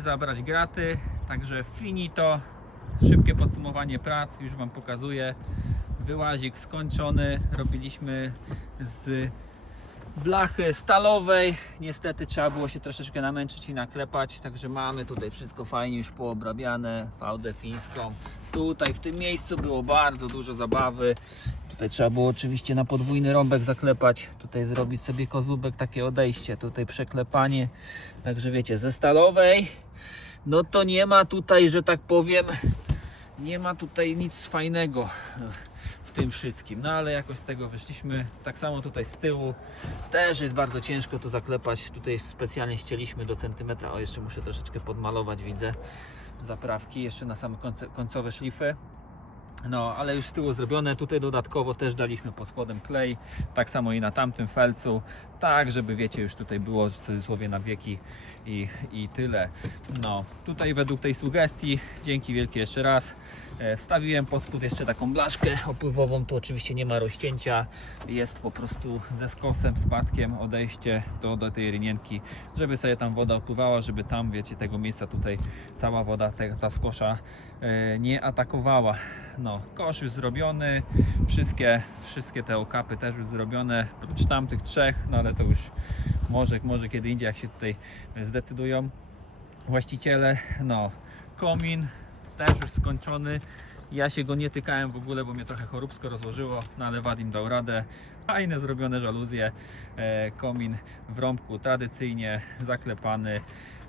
zabrać graty, także finito. Szybkie podsumowanie prac, już Wam pokazuję. Wyłazik skończony, robiliśmy z blachy stalowej. Niestety trzeba było się troszeczkę namęczyć i naklepać, także mamy tutaj wszystko fajnie już poobrabiane, fałdę fińską. Tutaj w tym miejscu było bardzo dużo zabawy. Tutaj trzeba było oczywiście na podwójny rąbek zaklepać, tutaj zrobić sobie kozłubek, takie odejście, tutaj przeklepanie. Także wiecie, ze stalowej, no to nie ma tutaj, że tak powiem, nie ma tutaj nic fajnego tym wszystkim. No ale jakoś z tego wyszliśmy. Tak samo tutaj z tyłu też jest bardzo ciężko to zaklepać. Tutaj specjalnie ścieliśmy do centymetra. O, jeszcze muszę troszeczkę podmalować, widzę zaprawki, jeszcze na same końcowe szlify. No, ale już z tyłu zrobione. Tutaj dodatkowo też daliśmy pod spodem klej. Tak samo i na tamtym felcu. Tak, żeby wiecie, już tutaj było w cudzysłowie na wieki i, i tyle. No, tutaj według tej sugestii, dzięki wielkie jeszcze raz. E, Wstawiłem pod spód jeszcze taką blaszkę opływową. Tu oczywiście nie ma rozcięcia. Jest po prostu ze skosem, spadkiem odejście do, do tej rynienki, żeby sobie tam woda opływała, żeby tam, wiecie, tego miejsca tutaj cała woda, te, ta skosza e, nie atakowała. No, kosz już zrobiony, wszystkie, wszystkie te okapy też już zrobione, oprócz tamtych trzech, no ale to już może, może kiedy indziej, jak się tutaj zdecydują właściciele. No, komin też już skończony. Ja się go nie tykałem w ogóle, bo mnie trochę choróbsko rozłożyło, no ale Wadim dał radę. Fajne zrobione żaluzje, e, komin w rąbku tradycyjnie zaklepany.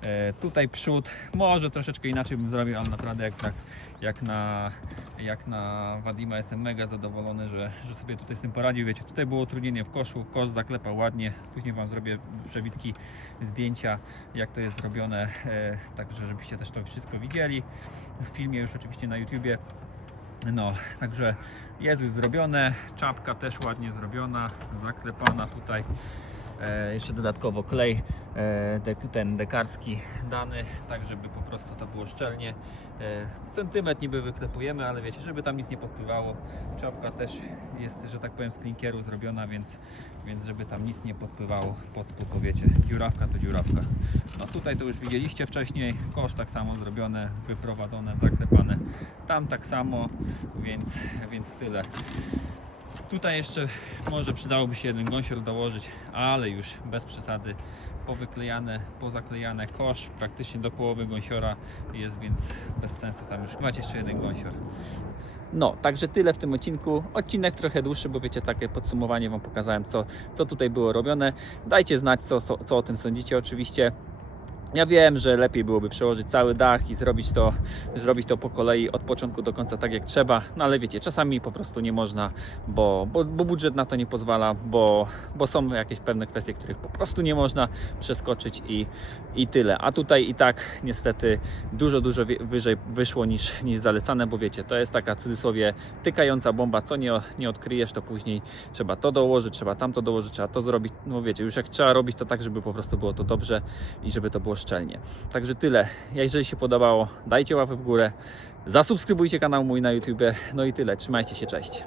E, tutaj przód, może troszeczkę inaczej bym zrobił, ale naprawdę jak, tak, jak, na, jak na Wadima jestem mega zadowolony, że, że sobie tutaj z tym poradził. Wiecie, tutaj było utrudnienie w koszu, kosz zaklepał ładnie. Później Wam zrobię przebitki, zdjęcia, jak to jest zrobione, e, także żebyście też to wszystko widzieli. W filmie już oczywiście na YouTubie. No, także jest już zrobione, czapka też ładnie zrobiona, zaklepana tutaj. E, jeszcze dodatkowo klej e, ten dekarski dany, tak żeby po prostu to było szczelnie. E, centymetr niby wyklepujemy, ale wiecie, żeby tam nic nie podpływało. Czapka też jest, że tak powiem, z klinkieru zrobiona, więc, więc żeby tam nic nie podpływało pod spód, wiecie, dziurawka to dziurawka. No tutaj to już widzieliście wcześniej, kosz tak samo zrobione, wyprowadzone, zaklepane. Tam tak samo, więc, więc tyle. Tutaj jeszcze może przydałoby się jeden gąsior dołożyć, ale już bez przesady powyklejane, pozaklejane kosz praktycznie do połowy gąsiora jest, więc bez sensu tam już macie jeszcze jeden gąsior. No, także tyle w tym odcinku. Odcinek trochę dłuższy, bo wiecie, takie podsumowanie Wam pokazałem, co, co tutaj było robione. Dajcie znać, co, co, co o tym sądzicie oczywiście. Ja wiem, że lepiej byłoby przełożyć cały dach i zrobić to, zrobić to po kolei od początku do końca tak jak trzeba, no ale wiecie, czasami po prostu nie można, bo, bo, bo budżet na to nie pozwala, bo, bo są jakieś pewne kwestie, których po prostu nie można przeskoczyć i, i tyle. A tutaj i tak niestety dużo, dużo wyżej wyszło niż, niż zalecane, bo wiecie, to jest taka w cudzysłowie tykająca bomba, co nie, nie odkryjesz, to później trzeba to dołożyć, trzeba tamto dołożyć, trzeba to zrobić, no wiecie, już jak trzeba robić to tak, żeby po prostu było to dobrze i żeby to było szczelnie. Także tyle. Jeżeli się podobało, dajcie łapę w górę, zasubskrybujcie kanał mój na YouTube. No i tyle. Trzymajcie się, cześć.